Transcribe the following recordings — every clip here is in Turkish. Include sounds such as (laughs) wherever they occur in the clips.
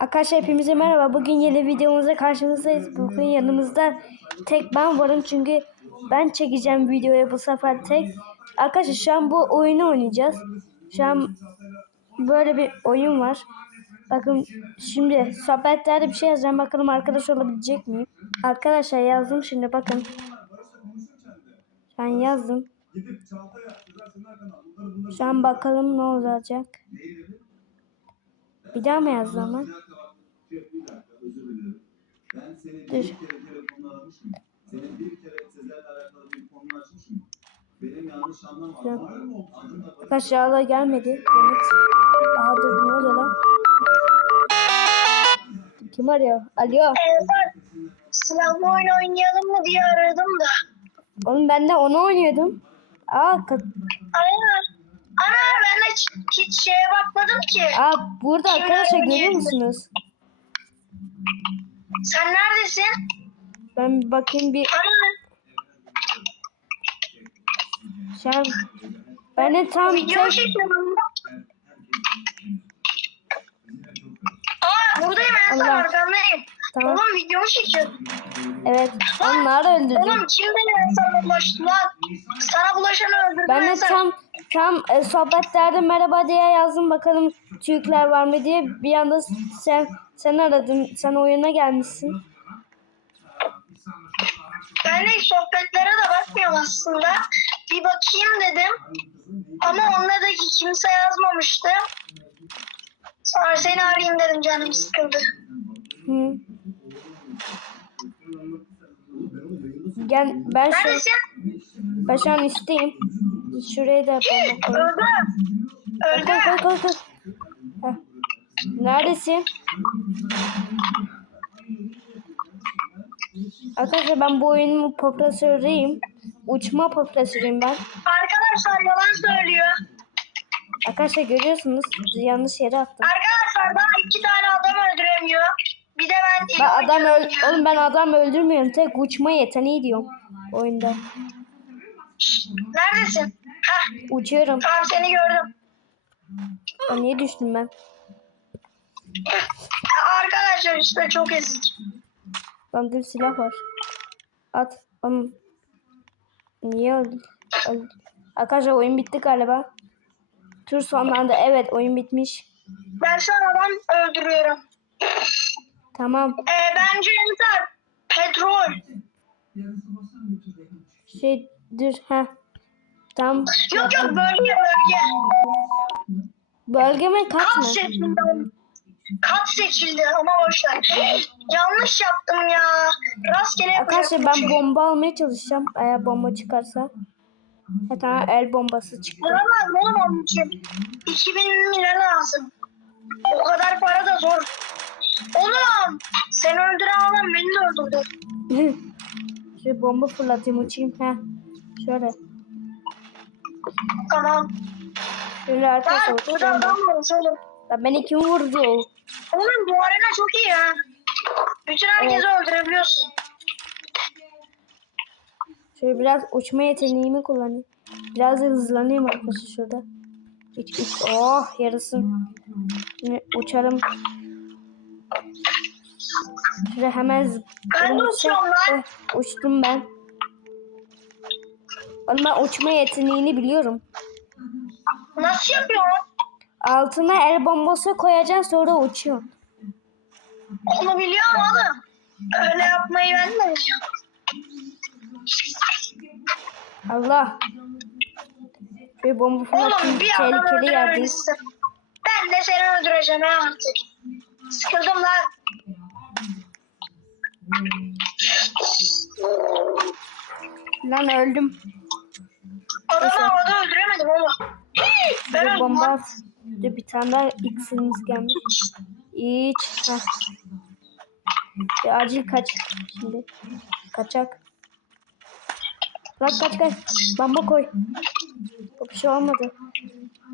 Arkadaşlar hepinize merhaba. Bugün yeni videomuzda karşınızdayız. Bugün yanımızda tek ben varım çünkü ben çekeceğim videoyu bu sefer tek. Arkadaşlar şu an bu oyunu oynayacağız. Şu an böyle bir oyun var. Bakın şimdi sohbetlerde bir şey yazacağım. Bakalım arkadaş olabilecek miyim? Arkadaşlar yazdım şimdi bakın. An yazdım. Şu an bakalım ne olacak. Bir daha mı? Ben seni Dur. bir kere telefonla aramışım. Senin bir kere Sezer'le alakalı bir konu açmışım. Benim yanlış anlama. Dur. Adın da Barış. Arkadaşlar hala gelmedi. Yanıt. Aha dur ne oluyor lan? Kim arıyor? Alo. Evet, silahlı oyun oynayalım mı diye aradım da. Oğlum ben de onu oynuyordum. Aa, ka- Ana, ana ben de hiç, hiç şeye bakmadım ki. aa burada Kimler arkadaşlar görüyor musunuz? Sen neredesin? Ben bir bakayım bir Ana, an ben de tam video tek çekiyorum. Aa, buradayım ben sana Allah. arkandayım. Tamam. Oğlum videomu çekiyorum. evet onları öldürdüm. Oğlum kim beni sana bulaştı lan? Sana bulaşanı öldürdüm Ben de sana. tam tam e, sohbetlerde merhaba diye yazdım bakalım Türkler var mı diye bir anda sen sen aradın sen oyuna gelmişsin. Ben de sohbetlere de bakmıyorum aslında. Bir bakayım dedim. Ama onunla da ki kimse yazmamıştı. Sonra seni arayayım dedim canım sıkıldı. Hı. Gel ben şu ben şu an üstteyim. Şuraya da yapalım. Öldü. Öldü. Koy koy koy koy. Heh. Neredesin? Arkadaşlar ben bu oyunun profesörüyüm. Uçma profesörüyüm ben. Arkadaşlar yalan söylüyor. Arkadaşlar görüyorsunuz yanlış yere attım. Arkadaşlar daha iki tane adam öldüremiyor. Bir de ben... Ben adam öl oğlum ben adam öldürmüyorum. Tek uçma yeteneği diyorum oyunda. Neredesin? Hah Uçuyorum. tamam seni gördüm. Aa, niye düştüm ben? Arkadaşlar işte çok ezik. Lan dur silah var. At. Oğlum. Niye öldü? Arkadaşlar oyun bitti galiba. Tur sonlandı. Evet oyun bitmiş. Ben şu an adam öldürüyorum. Tamam. Ee, bence yeter. Petrol. Şey dur. ha. Tam Yok yok bölge bölge. bölge mi kat Kat mı? seçildi. Kat seçildi ama boşver. Yanlış yaptım ya. Rastgele Arkadaşlar yapacaktım. ben bomba almaya çalışacağım. Eğer bomba çıkarsa. Tamam el bombası çıktı. Bulamaz oğlum onun için. 2000 lira lazım. O kadar para da zor. Oğlum seni öldüren adam beni de öldürdü. (laughs) Şu bomba fırlatayım uçayım. Ha. Şöyle. Tamam. Şöyle arkadaşlar Lan burada adam var oğlum. Lan beni kim vurdu? Oğlum bu arena çok iyi ya. Bütün herkesi öldürebiliyorsun. Şöyle biraz uçma yeteneğimi kullanayım. Biraz da hızlanayım arkadaşlar şurada. İç iç. Oh yarısın. Şimdi uçarım. Şöyle hemen zıp- Ben de uçuyorum lan. Eh, uçtum ben. Ben uçma yeteneğini biliyorum. Nasıl yapıyorsun? Altına el bombası koyacaksın sonra uçuyor. Onu biliyorum oğlum. Öyle yapmayı ben de biliyorum. Allah. Bir bomba fırlatayım. Oğlum bir adam Tehlikeli yerdeyiz. Ben de seni öldüreceğim ha artık. Sıkıldım lan. Lan öldüm. Adamı Neyse. havada öldüremedim ama. Bir öldüm bomba at. Dur bir tane daha X'imiz gelmiş. İç. Heh. Bir acil kaç. Şimdi. Kaçak. Lan kaç kaç. Bomba koy. O bir şey olmadı.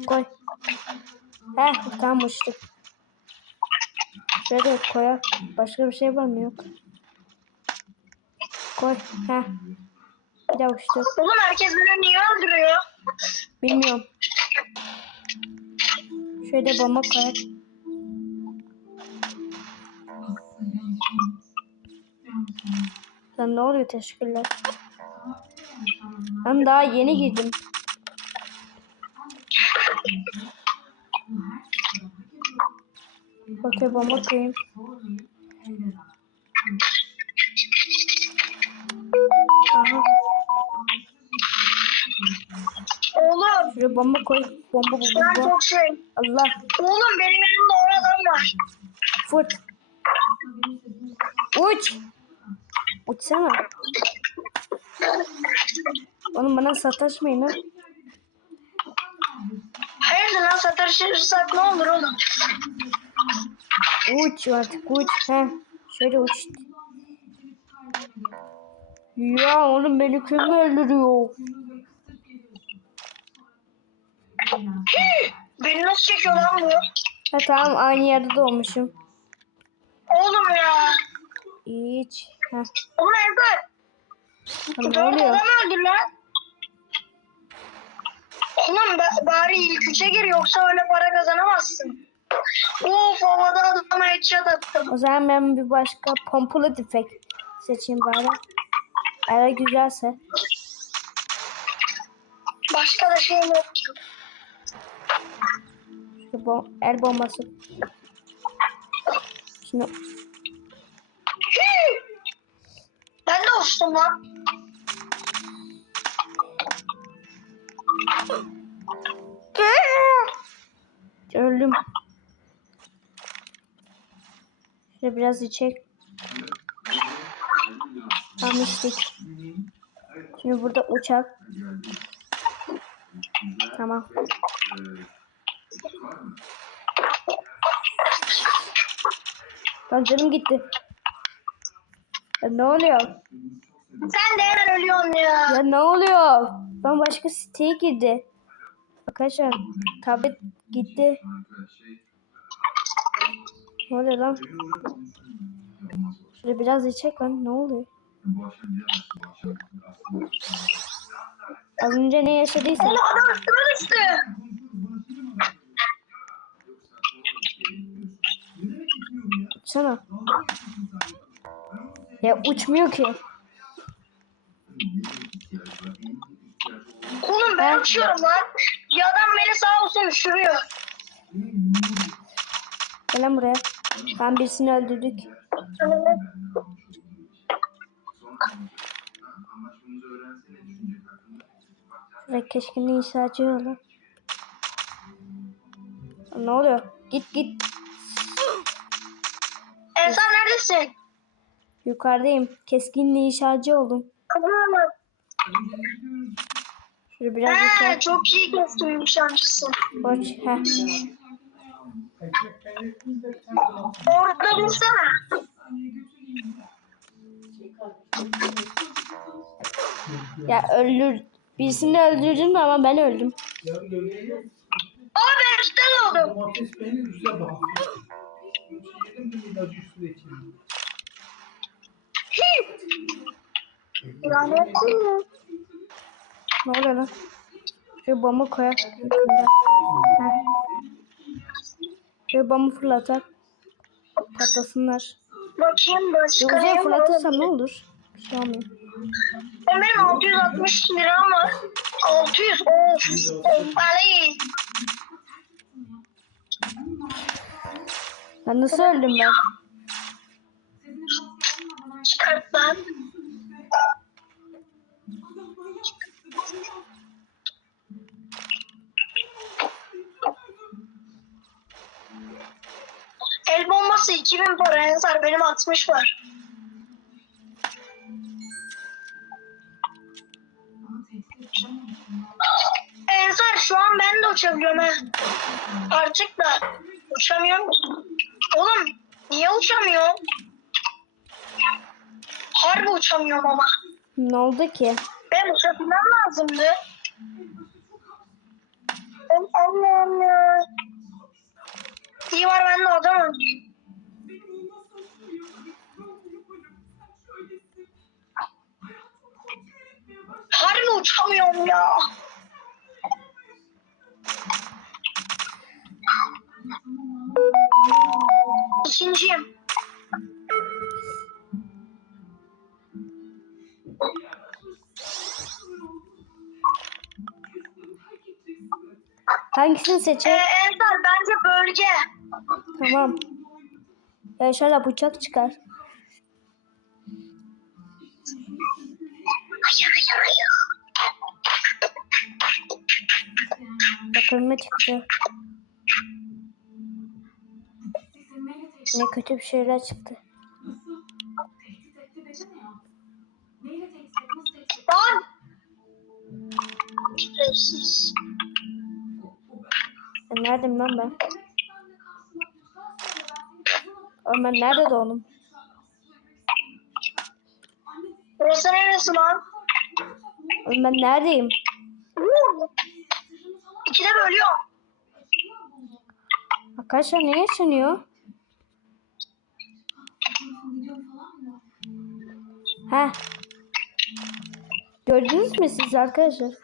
Koy. Heh tamam uçtuk. Şöyle koyak. Başka bir şey var mı yok. Koy. Heh. Bir daha uçtuk. Oğlum herkes beni niye öldürüyor? Bilmiyorum. Şöyle bomba koyar. Lan ne oluyor teşekkürler. Ben daha yeni girdim. Bakayım bomba koyayım. Şuraya bomba koy. Bomba bu ben bomba. çok şey. Allah. Oğlum benim yanımda o adam var. Fırt. Uç. Uçsana. Oğlum bana sataşmayın ha. Hayırdır lan satırışırsak ne olur oğlum? Uç artık uç. He. Şöyle uç. Ya oğlum beni kim öldürüyor? Beni nasıl çekiyor lan bu? Ha tamam aynı yerde doğmuşum. Oğlum ya. Hiç. Ha. Oğlum Ender. Tamam, ne Dört oluyor? adam öldür lan. Oğlum ba- bari ilk üçe gir yoksa öyle para kazanamazsın. Of havada adama headshot attım. O zaman ben bir başka pompalı tüfek seçeyim bari. Eğer güzelse. Başka da şeyim yok. Şu bom el bombası. Şimdi! Ben de uçtum lan. öldüm. Şöyle biraz içecek. Tamam içtik. Şimdi burada uçak. Tamam. Lan canım gitti. Ya ne oluyor? Sen de hemen ölüyorsun ya. Ya ne oluyor? Ben başka siteye girdi. Arkadaşlar tablet gitti. Ne oluyor lan? Şöyle biraz içecek lan. Ne oluyor? Az önce ne yaşadıysa. Oğlum adam üstüme düştü. Uçsana. Ya uçmuyor ki. Oğlum ben uçuyorum lan. Ya adam beni sağ olsun düşürüyor. Gel lan buraya. Ben birisini öldürdük. Ve keşke inşacı yola. Ne oluyor? Git git. Ensar neredesin? Yukarıdayım. Keskin inşacı oldum. Şöyle biraz He, çok iyi kestim nişancısın. Koç. Heh. Orada dursana. Ya öldür. Birisini öldürdüm ama ben öldüm. Aa ben üstten oldum. Yedim mi ilacı üstüne olsun. Ne oluyor lan? Şöyle bomba. Heh. Şöyle bomba fırlatak. Patlasınlar. Bakayım başka var? fırlatırsam ne olur? Bir şey olmuyor. Benim 660 liram var. 600 of. Of Ali. Ben nasıl öldüm ben? Çıkart lan. El bombası 2000 para Ensar benim 60 var. Ensar şu an ben de uçabiliyorum he. Artık da uçamıyorum. Oğlum niye uçamıyorum? Harbi uçamıyorum ama. Ne oldu ki? Ben uçabilmem lazımdı. Ben Allah'ım ya. İyi var ben de adam öldüreyim. Harbi uçamıyorum ya. İkinciyim. Hangisini Ee, seçer? Bence bölge. Tamam. Ee, ya inşallah bıçak çıkar. Hayır hayır hayır. Bakırma çıktı. Ne kötü bir şeyler çıktı. Lan. Şerefsiz. E, neredeyim lan ben? Oğlum ben nerede doğdum? Burası neresi lan? Oğlum ben neredeyim? İkide bölüyor. Arkadaşlar ne yaşanıyor? Ha. Gördünüz mü siz arkadaşlar?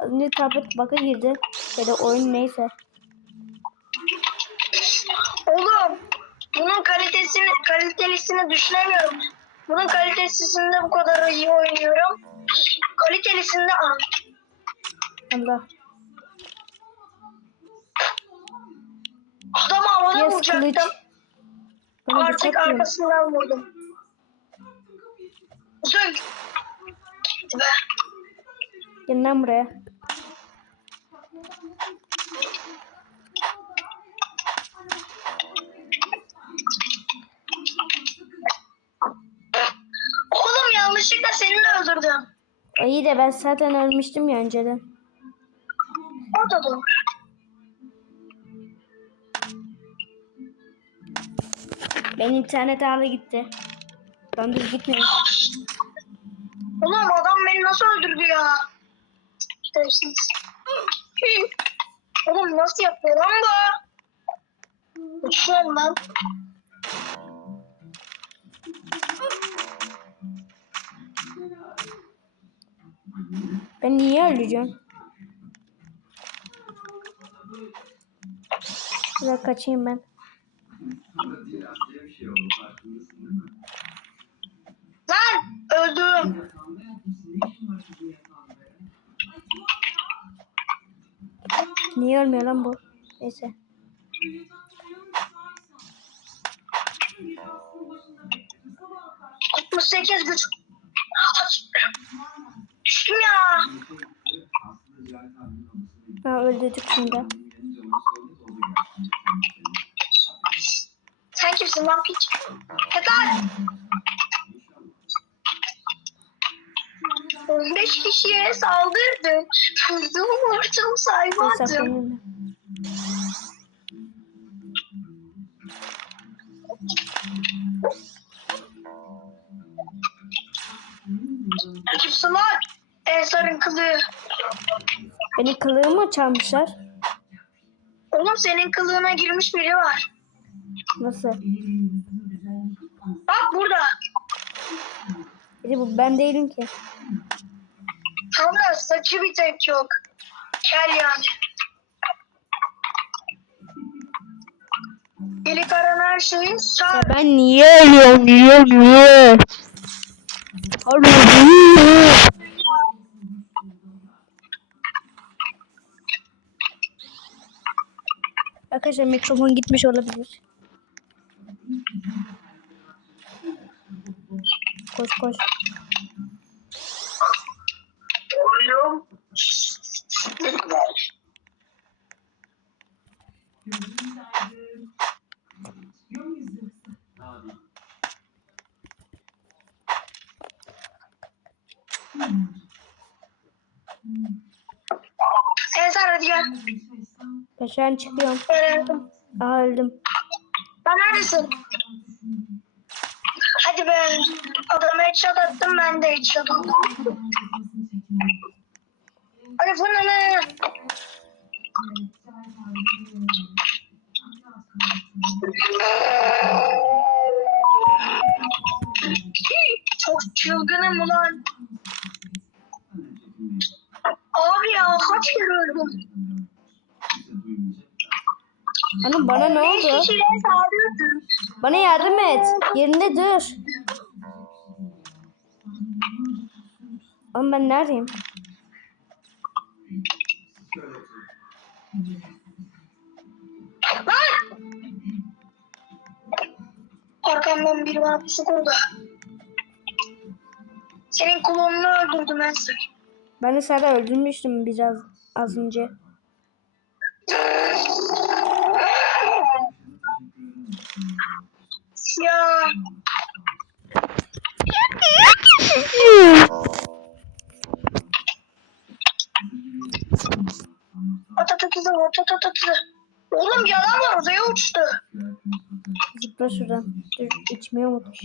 Önce tablet bug'a girdi. Ya da oyun neyse. Oğlum bunun kalitesini kalitelisini düşünemiyorum. Bunun kalitesinde bu kadar iyi oynuyorum. Kalitelisinde an. Allah. Adam havada Yes vuracaktım. Artık arkasından vurdum. Be. Lan buraya. Oğlum yanlışlıkla seni de öldürdüm. E, İyi de ben zaten ölmüştüm ya önceden. O da doğru. Benim internet ağlı gitti. Ben düz gitmiyor. Oğlum adam beni nasıl öldürdü ya? Oğlum nasıl yapıyor lan bu? Uçuyorum lan. Ben niye öleceğim? Şuraya kaçayım ben. Burada değil Niye ölmüyor lan bu? Neyse. Sekiz güç. Düştüm ya. Ha öldürdük şimdi. Sen kimsin lan piç? Yeter. 15 kişiye saldırdı. Vurdum vurdum saymadım. Kimsin lan? Ensar'ın kılığı. Benim kılığımı çalmışlar. Oğlum senin kılığına girmiş biri var. Nasıl? Bak burada. Biri bu ben değilim ki. Da saçı bir tek yok. Kel yani. Eli karan her şeyin sağ. ben niye ölüyorum? Niye niye? Arkadaşlar mikrofon gitmiş olabilir. Koş koş. Oğlum. Ensar hadi gel. Ben şu an çıkıyorum. Öğrendim. Aa öldüm. Ben neredesin? Hadi be. Adama headshot attım ben de headshot oldum. Hadi fırlanın. Çok çılgınım ulan. Abi ya kaç kere öldüm. Hanım bana ne oldu? Bana yardım et. Yerinde dur. Oğlum ben neredeyim? Şöyle otur. Lan! Arkamdan biri bana pusu kurdu. Senin klonunu öldürdüm ben seni. Ben de Serdar öldürmüştüm biraz az önce. Ya. (laughs) Atatatı atatatı. Oğlum yalan var odaya uçtu. Zıpla şuradan. Dur içmeyi unutmuş.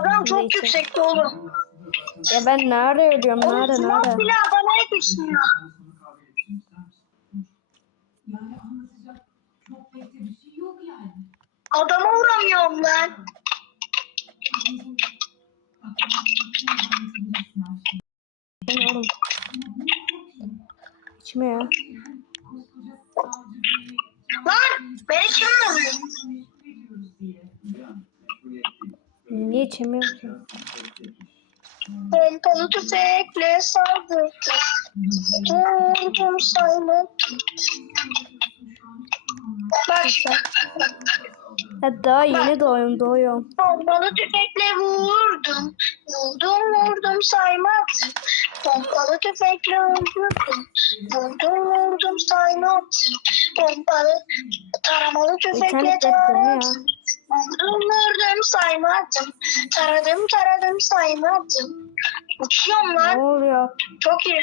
Adam çok Neyse. yüksekti oğlum. Ya ben nerede ölüyorum? Oğlum Nerede silah nerede? bile bir yok yani. Adama vuramıyorum ben. Ben oğlum. İçme ya. Lan beni kim vuruyor? Niye içemiyorsun? Pompalı tüfekle saldırdı. Durdum saymak. Bak. Ya daha yeni doğuyorum doğuyorum. Pompalı tüfekle vurdum. Vurdum vurdum saymadım. Pompalı tüfekle vurdum. Vurdum vurdum saymadım. Pompalı taramalı tüfekle ne ya? taradım. Vurdum vurdum saymadım. Taradım taradım saymadım. Uçuyorum Ne lan. oluyor? Çok iyi.